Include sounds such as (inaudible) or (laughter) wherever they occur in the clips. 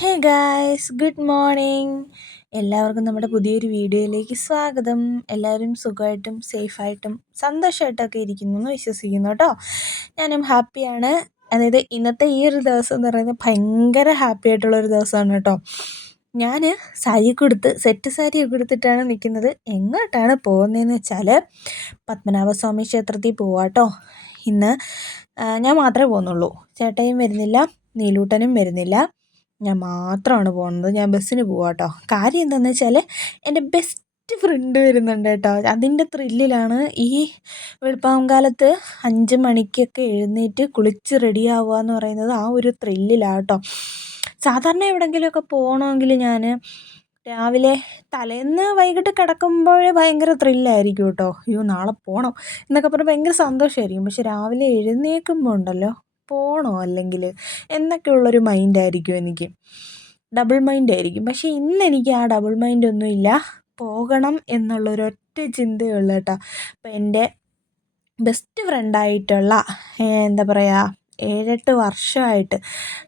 Hey guys good morning. എല്ലാവർക്കും നമ്മുടെ പുതിയൊരു വീഡിയോയിലേക്ക് സ്വാഗതം. എല്ലാവരും സുഖമായിട്ടും സേഫായിട്ടും സന്തോഷമായിട്ടൊക്കെ ഇരിക്കുന്നു എന്ന് വിശ്വസിക്കുന്നു കേട്ടോ. ഞാനും ഹാപ്പിയാണ്. അതായത് ഇന്നത്തെ ഈ ഒരു ദിവസം എന്ന് പറയുന്നത് ഭയങ്കര ഹാപ്പി ആയിട്ടുള്ള ഒരു ദിവസമാണ് കേട്ടോ. ഞാൻ സാരി കൊടുത്ത് സെറ്റ് സാരിയൊക്കെ എടുത്തിട്ടാണ് നിൽക്കുന്നത്. എങ്ങോട്ടാണ് പോകുന്നതെന്ന് വെച്ചാൽ പത്മനാഭസ്വാമി ക്ഷേത്രത്തിൽ പോവാട്ടോ ഇന്ന് ഞാൻ മാത്രമേ പോകുന്നുള്ളൂ. ചേട്ടയും വരുന്നില്ല നീലൂട്ടനും വരുന്നില്ല. ഞാൻ മാത്രമാണ് പോകുന്നത് ഞാൻ ബസ്സിന് പോവാം കേട്ടോ കാര്യം എന്താണെന്ന് വെച്ചാൽ എന്റെ ബെസ്റ്റ് ഫ്രണ്ട് വരുന്നുണ്ട് കേട്ടോ. അതിന്റെ ത്രില്ലിലാണ് ഈ വെളുപ്പാങ്കാലത്ത് അഞ്ച് മണിക്കൊക്കെ എഴുന്നേറ്റ് കുളിച്ച് റെഡി ആവുക എന്ന് പറയുന്നത് ആ ഒരു ത്രില്ലിലാണ് കേട്ടോ. സാധാരണ എവിടെയെങ്കിലുമൊക്കെ പോകണമെങ്കിൽ ഞാൻ രാവിലെ തലേന്ന് വൈകിട്ട് കിടക്കുമ്പോഴേ ഭയങ്കര ത്രില്ലായിരിക്കും കേട്ടോ. അയ്യോ നാളെ പോകണം എന്നൊക്കെ പറഞ്ഞ് ഭയങ്കര സന്തോഷമായിരിക്കും പക്ഷെ രാവിലെ എഴുന്നേൽക്കുമ്പോൾ ഉണ്ടല്ലോ പോകണോ അല്ലെങ്കിൽ എന്നൊക്കെയുള്ളൊരു മൈൻഡായിരിക്കും എനിക്ക്. ഡബിൾ മൈൻഡായിരിക്കും. പക്ഷേ ഇന്ന് എനിക്ക് ആ ഡബിൾ മൈൻഡൊന്നും ഇല്ല പോകണം എന്നുള്ളൊരൊറ്റ ചിന്തയേ ഉള്ളൂ കേട്ടോ അപ്പം എന്റെ ബെസ്റ്റ് ഫ്രണ്ടായിട്ടുള്ള എന്താ പറയുക ഏഴെട്ട് വർഷമായിട്ട്.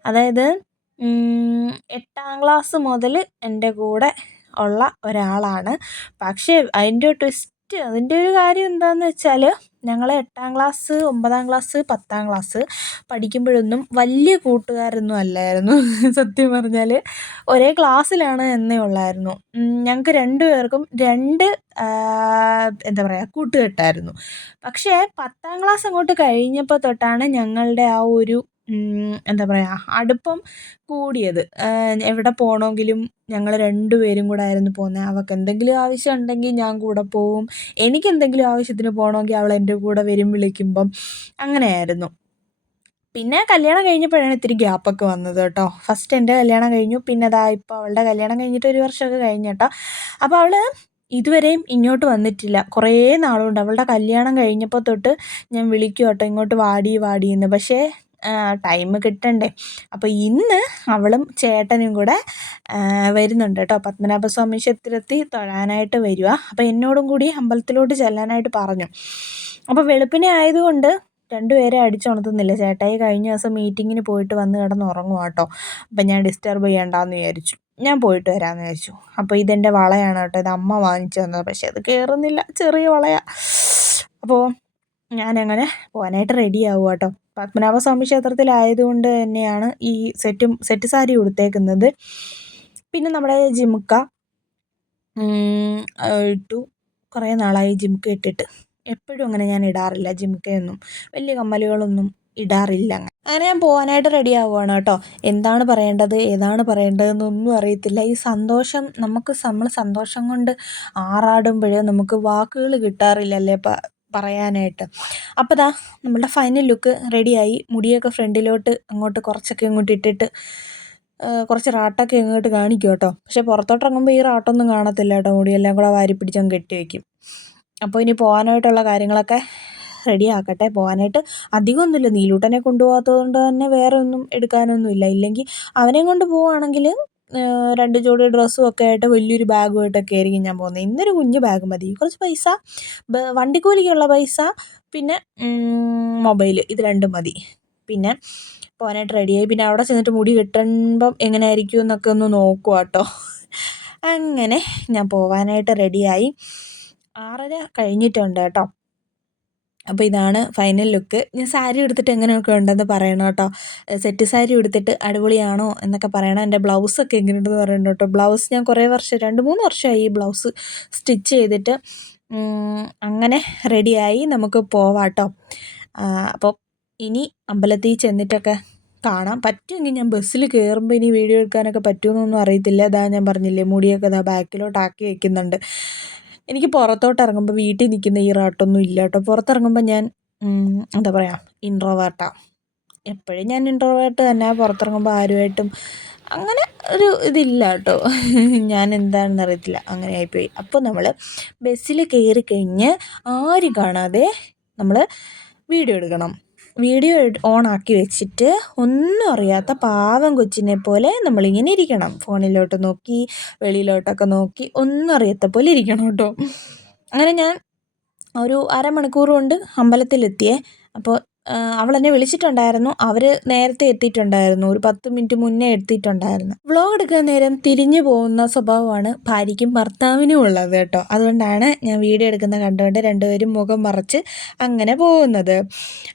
അതായത് എട്ടാം ക്ലാസ് മുതൽ എന്റെ കൂടെ ഉള്ള ഒരാളാണ്. പക്ഷേ അതിന്റെ ട്വിസ്റ്റ് അതിന്റെ ഒരു കാര്യം എന്താണെന്ന് വെച്ചാൽ ഞങ്ങൾ എട്ടാം ക്ലാസ് ഒമ്പതാം ക്ലാസ് പത്താം ക്ലാസ് പഠിക്കുമ്പോഴൊന്നും വലിയ കൂട്ടുകാരൊന്നും അല്ലായിരുന്നു. (laughs) സത്യം പറഞ്ഞാൽ ഒരേ ക്ലാസ്സിലാണ് എന്നേ ഉള്ളായിരുന്നു. ഞങ്ങൾക്ക് രണ്ടു പേർക്കും രണ്ട് എന്താ പറയുക കൂട്ടുകെട്ടായിരുന്നു. പക്ഷേ പത്താം ക്ലാസ് അങ്ങോട്ട് കഴിഞ്ഞപ്പോൾ തൊട്ടാണ് ഞങ്ങളുടെ ആ ഒരു എന്താ പറയുക അടുപ്പം കൂടിയത്. എവിടെ പോകണമെങ്കിലും ഞങ്ങൾ രണ്ട് പേരും കൂടെ ആയിരുന്നു പോകുന്നത് അവൾക്ക് എന്തെങ്കിലും ആവശ്യം ഉണ്ടെങ്കിൽ ഞാൻ കൂടെ പോവും. എനിക്ക് എന്തെങ്കിലും ആവശ്യത്തിന് പോകണമെങ്കിൽ അവൾ എന്റെ കൂടെ വരും വിളിക്കുമ്പം അങ്ങനെയായിരുന്നു. പിന്നെ കല്യാണം കഴിഞ്ഞപ്പോഴാണ് ഇത്തിരി ഗ്യാപ്പൊക്കെ വന്നത് കേട്ടോ. ഫസ്റ്റ് എന്റെ കല്യാണം കഴിഞ്ഞു. പിന്നെ അതാ ഇപ്പോൾ അവളുടെ കല്യാണം കഴിഞ്ഞിട്ട് ഒരു വർഷമൊക്കെ കഴിഞ്ഞു കേട്ടോ. അപ്പോൾ അവൾ ഇതുവരെയും ഇങ്ങോട്ട് വന്നിട്ടില്ല. കുറേ നാളുകൊണ്ട്. അവളുടെ കല്യാണം കഴിഞ്ഞപ്പോൾ തൊട്ട് ഞാൻ വിളിക്കും കേട്ടോ. ഇങ്ങോട്ട് വാടി വാടിയെന്ന് പക്ഷേ ടൈം കിട്ടണ്ടേ. അപ്പോൾ ഇന്ന് അവളും ചേട്ടനും കൂടെ വരുന്നുണ്ട് കേട്ടോ. പത്മനാഭസ്വാമി ക്ഷേത്രത്തിൽ തൊഴാനായിട്ട് വരിക അപ്പോൾ എന്നോടും കൂടി അമ്പലത്തിലോട്ട് ചെല്ലാനായിട്ട് പറഞ്ഞു. അപ്പോൾ വെളുപ്പിനെ ആയതുകൊണ്ട് രണ്ടുപേരെ അടിച്ചുണർത്തുന്നില്ല. ചേട്ടായി കഴിഞ്ഞ ദിവസം മീറ്റിങ്ങിന് പോയിട്ട് വന്ന് കിടന്ന് ഉറങ്ങും കേട്ടോ. അപ്പം ഞാൻ ഡിസ്റ്റർബ് ചെയ്യണ്ടെന്ന് വിചാരിച്ചു. ഞാൻ പോയിട്ട് വരാമെന്ന് വിചാരിച്ചു. അപ്പോൾ ഇതെന്റെ വളയാണ് കേട്ടോ. ഇത് അമ്മ വാങ്ങിച്ചു തന്നത്. പക്ഷേ അത് കയറുന്നില്ല ചെറിയ വളയാണ് അപ്പോൾ ഞാനങ്ങനെ പോകാനായിട്ട് റെഡി ആവുക കേട്ടോ പത്മനാഭസ്വാമി ക്ഷേത്രത്തിലായതുകൊണ്ട് തന്നെയാണ് ഈ സെറ്റും സെറ്റ് സാരി ഉടുത്തേക്കുന്നത്. പിന്നെ നമ്മുടെ ജിമുക്ക ഇട്ടു. കുറേ നാളായി ജിമുക്ക ഇട്ടിട്ട്. എപ്പോഴും അങ്ങനെ ഞാൻ ഇടാറില്ല ജിമുക്കയൊന്നും. വലിയ കമ്മലുകളൊന്നും ഇടാറില്ല അങ്ങനെ. ഞാൻ പോകാനായിട്ട് റെഡി ആവുകയാണ് കേട്ടോ. എന്താണ് പറയേണ്ടത് ഏതാണ് പറയേണ്ടതെന്നൊന്നും അറിയത്തില്ല. ഈ സന്തോഷം നമുക്ക് നമ്മൾ സന്തോഷം കൊണ്ട് ആറാടുമ്പോൾ നമുക്ക് വാക്കുകൾ കിട്ടാറില്ല അല്ലേ പറയാനായിട്ട്. അപ്പോൾ ദാ നമ്മളുടെ ഫൈനൽ ലുക്ക് റെഡിയായി മുടിയൊക്കെ ഫ്രണ്ടിലോട്ട് അങ്ങോട്ട് കുറച്ചൊക്കെ ഇങ്ങോട്ട് ഇട്ടിട്ട് കുറച്ച് റാട്ടൊക്കെ ഇങ്ങോട്ട് കാണിക്കും കേട്ടോ. പക്ഷേ പുറത്തോട്ട് ഇറങ്ങുമ്പോൾ ഈ റാട്ടൊന്നും കാണത്തില്ല കേട്ടോ. മുടിയെല്ലാം കൂടെ വാരി പിടിച്ചങ്ങ് കെട്ടി വയ്ക്കും അപ്പോൾ ഇനി പോകാനായിട്ടുള്ള കാര്യങ്ങളൊക്കെ റെഡി ആക്കട്ടെ. പോകാനായിട്ട് അധികമൊന്നുമില്ല നീലൂട്ടനെ കൊണ്ടുപോകാത്തത് കൊണ്ട് തന്നെ വേറെ ഒന്നും എടുക്കാനൊന്നുമില്ല. ഇല്ലെങ്കിൽ അവനെയും കൊണ്ട് പോവുകയാണെങ്കിൽ രണ്ട് ജോഡി ഡ്രസ്സും ഒക്കെ ആയിട്ട് വലിയൊരു ബാഗുമായിട്ടൊക്കെ ആയിരിക്കും ഞാൻ പോകുന്നത്. ഇന്നൊരു കുഞ്ഞു ബാഗ് മതി. കുറച്ച് പൈസ വണ്ടിക്കൂലിക്കുള്ള പൈസ പിന്നെ മൊബൈൽ ഇത് രണ്ടും മതി. പിന്നെ പോകാനായിട്ട് റെഡിയായി പിന്നെ അവിടെ ചെന്നിട്ട് മുടി കെട്ടുമ്പം എങ്ങനെ ആയിരിക്കും എന്നൊക്കെ ഒന്ന് നോക്കുക കേട്ടോ അങ്ങനെ ഞാൻ പോകാനായിട്ട് റെഡിയായി ആറര കഴിഞ്ഞിട്ടുണ്ട് കേട്ടോ. അപ്പോൾ ഇതാണ് ഫൈനൽ ലുക്ക് ഞാൻ സാരി എടുത്തിട്ട് എങ്ങനെയൊക്കെ ഉണ്ടെന്ന് പറയണം കേട്ടോ. സെറ്റ് സാരി എടുത്തിട്ട് അടിപൊളിയാണോ എന്നൊക്കെ പറയണം. എന്റെ ബ്ലൗസൊക്കെ എങ്ങനെയുണ്ടെന്ന് പറയണം കേട്ടോ. ബ്ലൗസ് ഞാൻ കുറേ വർഷം രണ്ട് മൂന്ന് വർഷമായി ഈ ബ്ലൗസ് സ്റ്റിച്ച് ചെയ്തിട്ട് അങ്ങനെ റെഡിയായി നമുക്ക് പോവാം കേട്ടോ. അപ്പോൾ ഇനി അമ്പലത്തിൽ ചെന്നിട്ടൊക്കെ കാണാം. പറ്റുമെങ്കിൽ ഞാൻ ബസ്സിൽ കയറുമ്പോൾ ഇനി വീഡിയോ എടുക്കാനൊക്കെ പറ്റുമെന്നൊന്നും അറിയത്തില്ല. അതാ ഞാൻ പറഞ്ഞില്ലേ മുടിയൊക്കെ ഇതാ ബാക്കിലോട്ടാക്കി വെക്കുന്നുണ്ട്. എനിക്ക് പുറത്തോട്ട് ഇറങ്ങുമ്പോൾ വീട്ടിൽ നിൽക്കുന്ന ഈ റാട്ടൊന്നും ഇല്ല കേട്ടോ. പുറത്തിറങ്ങുമ്പോൾ ഞാൻ എന്താ പറയുക ഇൻട്രോവേർട്ടാ എപ്പോഴും ഞാൻ ഇൻട്രോവേർട്ട് തന്നെ. പുറത്തിറങ്ങുമ്പോൾ ആരുമായിട്ടും അങ്ങനെ ഒരു ഇതില്ല കേട്ടോ. ഞാൻ എന്താണെന്ന് അറിയത്തില്ല. അങ്ങനെ ആയിപ്പോയി. അപ്പോൾ നമ്മൾ ബസ്സിൽ കയറി കഴിഞ്ഞ് ആരും കാണാതെ നമ്മൾ വീഡിയോ എടുക്കണം. വീഡിയോ ഓൺ ആക്കി വെച്ചിട്ട് ഒന്നും അറിയാത്ത പാവം കൊച്ചിനെ പോലെ നമ്മളിങ്ങനെ ഇരിക്കണം. ഫോണിലോട്ട് നോക്കി വെളിയിലോട്ടൊക്കെ നോക്കി ഒന്നും അറിയാത്ത പോലെ ഇരിക്കണം കേട്ടോ. അങ്ങനെ ഞാൻ ഒരു അരമണിക്കൂർ കൊണ്ട് അമ്പലത്തിലെത്തിയേ. അപ്പോൾ അവളെന്നെ വിളിച്ചിട്ടുണ്ടായിരുന്നു. അവർ നേരത്തെ എത്തിയിട്ടുണ്ടായിരുന്നു. ഒരു പത്ത് മിനിറ്റ് മുന്നേ എത്തിയിട്ടുണ്ടായിരുന്നു. വ്ളോഗ് എടുക്കാൻ നേരം തിരിഞ്ഞു പോകുന്ന സ്വഭാവമാണ് ഭാര്യയ്ക്കും ഭർത്താവിനും ഉള്ളത് കേട്ടോ. അതുകൊണ്ടാണ് ഞാൻ വീഡിയോ എടുക്കുന്ന കണ്ടുകൊണ്ട് രണ്ടുപേരും മുഖം മറച്ച് അങ്ങനെ പോകുന്നത്.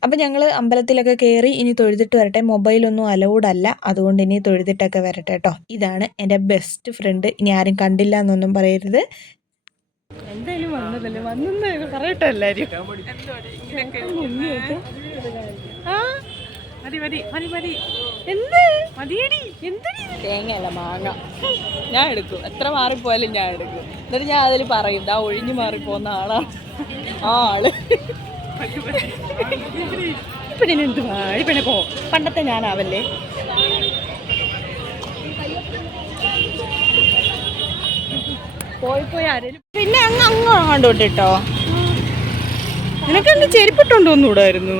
അപ്പോൾ ഞങ്ങൾ അമ്പലത്തിലൊക്കെ കയറി ഇനി തൊഴുതിട്ട് വരട്ടെ. മൊബൈലൊന്നും അലൗഡ് അല്ല. അതുകൊണ്ട് ഇനി തൊഴുതിട്ടൊക്കെ വരട്ടെ കേട്ടോ. ഇതാണ് എന്റെ ബെസ്റ്റ് ഫ്രണ്ട്. ഇനി ആരും കണ്ടില്ല എന്നൊന്നും പറയരുത്. എന്തായാലും വന്നതല്ലേ? വന്നെന്ന് പറയട്ടെ എല്ലാരും. ആ? മതി മതി മതി മതി. എന്ത്? മതിയടി. എന്തടി? തേങ്ങയല്ല മാങ്ങ. ഞാൻ എടുക്കും. എത്ര മാറിപ്പോയാലും ഞാൻ എടുക്കും. എന്നിട്ട് ഞാൻ അതിൽ പറയും ദാ ഒഴിഞ്ഞു മാറിപ്പോന്ന ആളാണ് ആ ആൾ. ഇപ്പൊ എന്ത് വാടി പിന്നെ പോ. പണ്ടത്തെ ഞാനാവല്ലേ? പോയി പോയി ആരേലും. പിന്നെ അങ്ങ് അങ്ങ് കണ്ടോട്ടോ നിനക്ക് എന്ത് ചെരുപ്പിട്ടുണ്ടോന്നൂടായിരുന്നു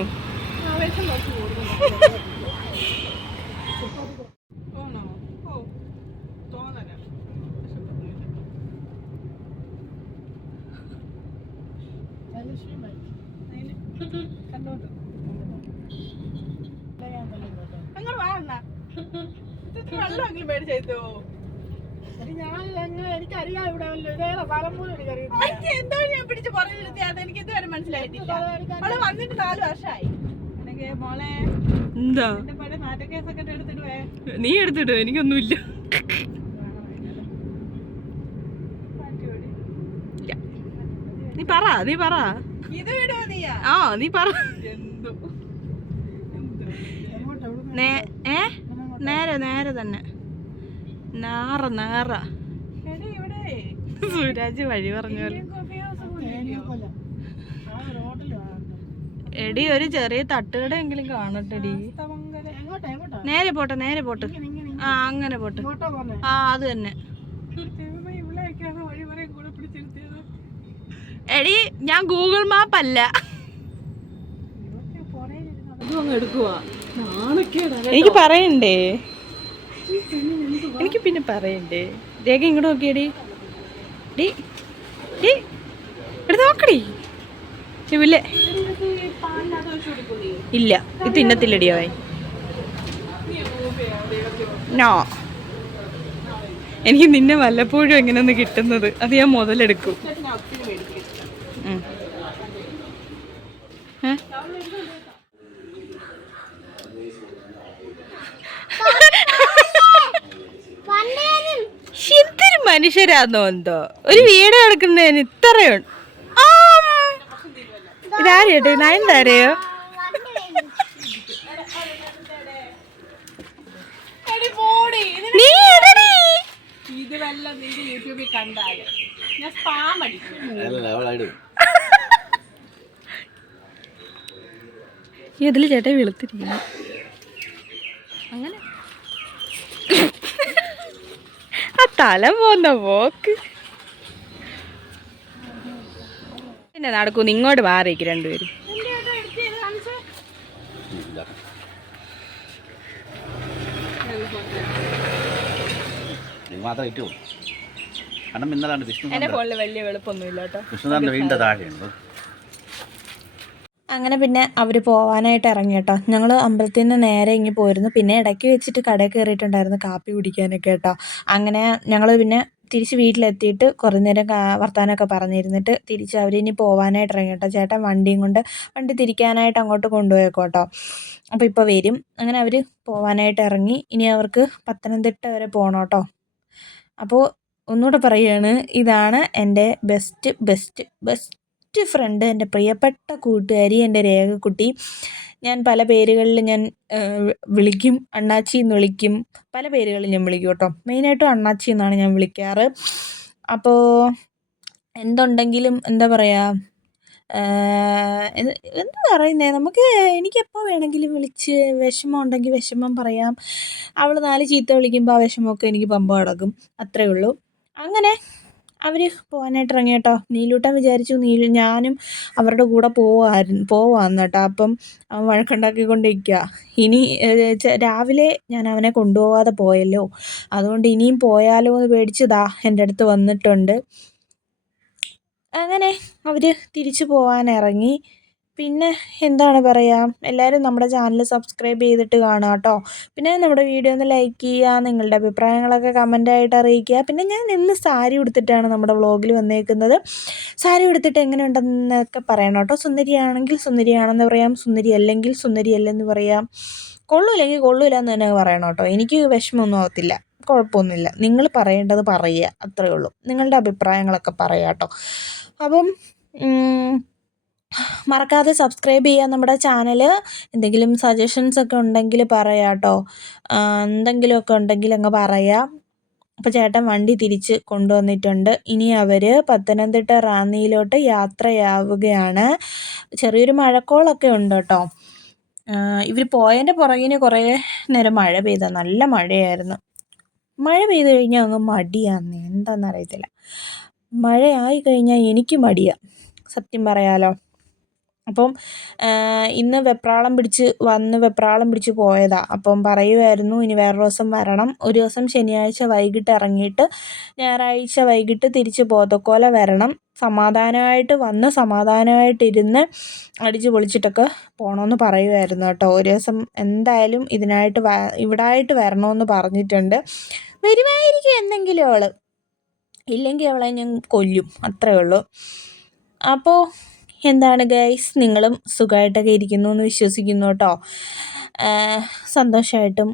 അങ്ങോട്ട് വാ എന്നാ. വെള്ളമെങ്കിലും മേടിച്ചോ എനിക്കറിയാം ഇവിടെ വേറെ സ്ഥലം പോലും എനിക്കറിയത്തില്ല. എനിക്ക് എന്തോ ഞാൻ പിടിച്ച് അത് എനിക്ക് ഇതുവരെ മനസ്സിലായിട്ടില്ല. അവൾ വന്നിട്ട് നാല് വർഷമായി എനിക്ക് മോളെ എന്താ? എടുത്തിടുവേ. നീ എടുത്തിട്ടോ എനിക്കൊന്നുമില്ല. നീ പറ നീ പറ. ഇത് വിടുവോ നീയാ? ആ നീ പറ. എന്തോ നേ- നേരെ നേരെ തന്നെ. നാറ നാറ. എടി ഇവിടെ സൂരാജ് വഴി പറഞ്ഞു കോഫി ഹൗസ് പോയില്ലയോ? ആ റോഡിൽ എടി ഒരു ചെറിയ തട്ടുകടയെങ്കിലും കാണട്ടെടി. തമംഗലം. എങ്ങോട്ടാ എങ്ങോട്ടാ? നേരെ പോട്ടെ നേരെ പോട്ട്. ആ അങ്ങനെ പോട്ട്. ആ അത് തന്നെ. എടി ഞാൻ ഗൂഗിൾ മാപ്പ് അല്ല. എനിക്ക് പറയണ്ടേ? പിന്നെ പറയണ്ടേ? രേഖ ഇങ്ങോട്ട് നോക്കിയടി. ഡി ഡി ഇവിടെ നോക്കടി. ഇല്ലേ ഇല്ല. ഇത് തിന്നത്തില്ലടി അവൻ. നോ. എനിക്ക് നിന്നെ വല്ലപ്പോഴും എങ്ങനെയൊന്ന് കിട്ടുന്നത്. അത് ഞാൻ മുതലെടുക്കും. ഏ? മനുഷ്യരാന്നോ എന്തോ? ഒരു വീട് കിടക്കുന്നതിന് ഇത്രയുണ്ട് ആ. ഇതാരേട്ടോ നയൻതാരയോ? നീ എടടി ഇത് വല്ലതും നിന്റെ യൂട്യൂബിൽ കണ്ടാൽ. ഞാൻ സ്പാം അടിക്കും. ഇതിൽ ചേട്ടാ വെളുത്തിരിക്കുന്നു അങ്ങനെ ആ തല പോന്ന പോക്ക്. പിന്നെ നടക്കൂന്ന് ഇങ്ങോട്ട് മാറിയിരിക്കും രണ്ടുപേരും. ഇത് മാത്രം ഇട്ടു. കാരണം ഇന്നലാണ് എന്റെ ഫോണിൽ വലിയ വെളുപ്പൊന്നുമില്ല കേട്ടോ. വിഷ്ണുദാറിന്റെ വീടിന്റെ താഴെയുണ്ട്. അങ്ങനെ പിന്നെ അവർ പോവാനായിട്ട് ഇറങ്ങി കേട്ടോ. ഞങ്ങൾ അമ്പലത്തിൽ നിന്ന് നേരെ ഇങ്ങി പോയിരുന്നു. പിന്നെ ഇടയ്ക്ക് വെച്ചിട്ട് കടയിൽ കയറിയിട്ടുണ്ടായിരുന്നു കാപ്പി കുടിക്കാനൊക്കെ കേട്ടോ. അങ്ങനെ ഞങ്ങൾ പിന്നെ തിരിച്ച് വീട്ടിലെത്തിയിട്ട് കുറേ നേരം വർത്താനമൊക്കെ പറഞ്ഞിരുന്നിട്ട് തിരിച്ച് അവരിനി പോവാനായിട്ട് ഇറങ്ങി കേട്ടോ. ചേട്ടൻ വണ്ടിയും കൊണ്ട് വണ്ടി തിരിക്കാനായിട്ട് അങ്ങോട്ട് കൊണ്ടുപോയേക്കോട്ടോ അപ്പോൾ ഇപ്പോൾ വരും. അങ്ങനെ അവർ പോവാനായിട്ട് ഇറങ്ങി. ഇനി അവർക്ക് പത്തനംതിട്ട വരെ പോകണം കേട്ടോ. അപ്പോൾ ഒന്നുകൂടെ പറയുകയാണ് ഇതാണ് എന്റെ ബെസ്റ്റ് ബെസ്റ്റ് ബെസ്റ്റ് ഫ്രണ്ട് എന്റെ പ്രിയപ്പെട്ട കൂട്ടുകാരി എന്റെ രേഖക്കുട്ടി. ഞാൻ പല പേരുകളിൽ ഞാൻ വിളിക്കും. അണ്ണാച്ചി എന്ന് വിളിക്കും. പല പേരുകളിൽ ഞാൻ വിളിക്കും കേട്ടോ. മെയിനായിട്ടും അണ്ണാച്ചി എന്നാണ് ഞാൻ വിളിക്കാറ്. അപ്പോൾ എന്തുണ്ടെങ്കിലും എന്താ പറയുക എന്താ പറയുന്നത് നമുക്ക് എനിക്കെപ്പോൾ വേണമെങ്കിലും വിളിച്ച് വിഷമം ഉണ്ടെങ്കിൽ വിഷമം പറയാം. അവൾ നാല് ചീത്ത വിളിക്കുമ്പോൾ ആ വിഷമമൊക്കെ എനിക്ക് പമ്പ കിടക്കും അത്രേ ഉള്ളൂ. അങ്ങനെ അവർ പോകാനായിട്ട് ഇറങ്ങി കേട്ടോ നീലൂട്ടൻ വിചാരിച്ചു നീലു ഞാനും അവരുടെ കൂടെ പോവായിരുന്നു പോവാന്ന് കേട്ടോ. അപ്പം അവൻ വഴക്കുണ്ടാക്കിക്കൊണ്ടിരിക്കുക ഇനി രാവിലെ ഞാൻ അവനെ കൊണ്ടുപോകാതെ പോയല്ലോ. അതുകൊണ്ട് ഇനിയും പോയാലോ എന്ന് പേടിച്ചതാ എന്റെ അടുത്ത് വന്നിട്ടുണ്ട്. അങ്ങനെ അവർ തിരിച്ചു പോകാൻ ഇറങ്ങി പിന്നെ എന്താണ് പറയുക എല്ലാവരും നമ്മുടെ ചാനൽ സബ്സ്ക്രൈബ് ചെയ്തിട്ട് കാണുക കേട്ടോ പിന്നെ നമ്മുടെ വീഡിയോ ഒന്ന് ലൈക്ക് ചെയ്യുക നിങ്ങളുടെ അഭിപ്രായങ്ങളൊക്കെ കമന്റായിട്ട് അറിയിക്കുക. പിന്നെ ഞാൻ ഇന്ന് സാരി ഉടുത്തിട്ടാണ് നമ്മുടെ വ്ളോഗിൽ വന്നേക്കുന്നത്. സാരി ഉടുത്തിട്ട് എങ്ങനെയുണ്ടെന്നൊക്കെ പറയണം കേട്ടോ സുന്ദരിയാണെങ്കിൽ സുന്ദരിയാണെന്ന് പറയാം സുന്ദരി അല്ലെങ്കിൽ സുന്ദരി അല്ലെന്ന് പറയാം. കൊള്ളൂല്ലെങ്കിൽ കൊള്ളൂല എന്ന് തന്നെ പറയണം കേട്ടോ എനിക്ക് വിഷമമൊന്നും ആവത്തില്ല കുഴപ്പമൊന്നുമില്ല. നിങ്ങൾ പറയേണ്ടത് പറയുക അത്രയേ ഉള്ളൂ. നിങ്ങളുടെ അഭിപ്രായങ്ങളൊക്കെ പറയാം കേട്ടോ അപ്പം മറക്കാതെ സബ്സ്ക്രൈബ് ചെയ്യുക നമ്മുടെ ചാനൽ എന്തെങ്കിലും സജഷൻസ് ഒക്കെ ഉണ്ടെങ്കിൽ പറയാം കേട്ടോ. എന്തെങ്കിലുമൊക്കെ ഉണ്ടെങ്കിൽ അങ്ങ് പറയാം. അപ്പോൾ ചേട്ടൻ വണ്ടി തിരിച്ച് കൊണ്ടുവന്നിട്ടുണ്ട്. ഇനി അവർ പത്തനംതിട്ട റാന്നിയിലോട്ട് യാത്രയാവുകയാണ്. ചെറിയൊരു മഴക്കോളൊക്കെ ഉണ്ട് കേട്ടോ. ഇവർ പോയതിന്റെ പുറകിന് കുറേ നേരം മഴ പെയ്ത. നല്ല മഴയായിരുന്നു. മഴ പെയ്ത് കഴിഞ്ഞാൽ അങ്ങ് മടിയാന്ന്. അറിയത്തില്ല. മഴയായി കഴിഞ്ഞാൽ എനിക്ക് മടിയാണ് സത്യം പറയാലോ. അപ്പം ഇന്ന് വെപ്രാളം പിടിച്ച് വന്ന് വെപ്രാളം പിടിച്ച് പോയതാണ് അപ്പം പറയുമായിരുന്നു ഇനി വേറെ ദിവസം വരണം. ഒരു ദിവസം ശനിയാഴ്ച വൈകിട്ട് ഇറങ്ങിയിട്ട് ഞായറാഴ്ച വൈകിട്ട് തിരിച്ച് ബോധക്കോല വരണം. സമാധാനമായിട്ട് വന്ന് സമാധാനമായിട്ടിരുന്ന് അടിച്ച് പൊളിച്ചിട്ടൊക്കെ പോകണമെന്ന് പറയുമായിരുന്നു കേട്ടോ. ഒരു ദിവസം എന്തായാലും ഇതിനായിട്ട് വ ഇവിടായിട്ട് വരണമെന്ന് പറഞ്ഞിട്ടുണ്ട്. വരുമായിരിക്കും എന്തെങ്കിലും അവൾ ഇല്ലെങ്കിൽ അവളെ ഞാൻ കൊല്ലും. അത്രയേ ഉള്ളൂ. അപ്പോൾ എന്താണ് ഗൈസ് നിങ്ങളും സുഖമായിട്ടൊക്കെ ഇരിക്കുന്നു എന്ന് വിശ്വസിക്കുന്നു കേട്ടോ. സന്തോഷമായിട്ടും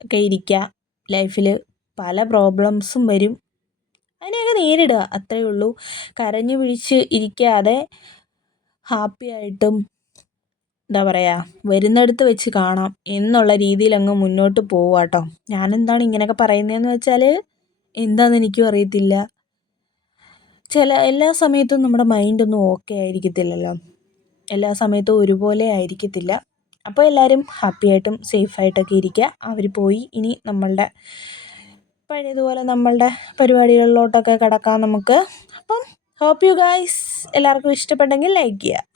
ഒക്കെ ഇരിക്കുക. ലൈഫിൽ പല പ്രോബ്ലംസും വരും. അതിനെയൊക്കെ നേരിടുക. അത്രയേ ഉള്ളൂ. കരഞ്ഞു പിടിച്ച് ഇരിക്കാതെ ഹാപ്പി ആയിട്ടും എന്താ പറയുക വരുന്നിടത്ത് വെച്ച് കാണാം എന്നുള്ള രീതിയിൽ അങ്ങ് മുന്നോട്ട് പോവുക കേട്ടോ. ഞാനെന്താണ് ഇങ്ങനെയൊക്കെ പറയുന്നതെന്ന് വെച്ചാൽ എന്താണെന്ന് എനിക്കും അറിയത്തില്ല. ചില എല്ലാ സമയത്തും നമ്മുടെ മൈൻഡൊന്നും ഓക്കെ ആയിരിക്കത്തില്ലല്ലോ. എല്ലാ സമയത്തും ഒരുപോലെ ആയിരിക്കത്തില്ല. അപ്പോൾ എല്ലാവരും ഹാപ്പിയായിട്ടും സേഫായിട്ടൊക്കെ ഇരിക്കുക അവർ പോയി ഇനി നമ്മളുടെ പഴയതുപോലെ നമ്മളുടെ പരിപാടികളിലോട്ടൊക്കെ കിടക്കാം നമുക്ക്. അപ്പം ഹോപ്പ് യു ഗൈസ് എല്ലാവർക്കും ഇഷ്ടപ്പെട്ടെങ്കിൽ ലൈക്ക് ചെയ്യുക.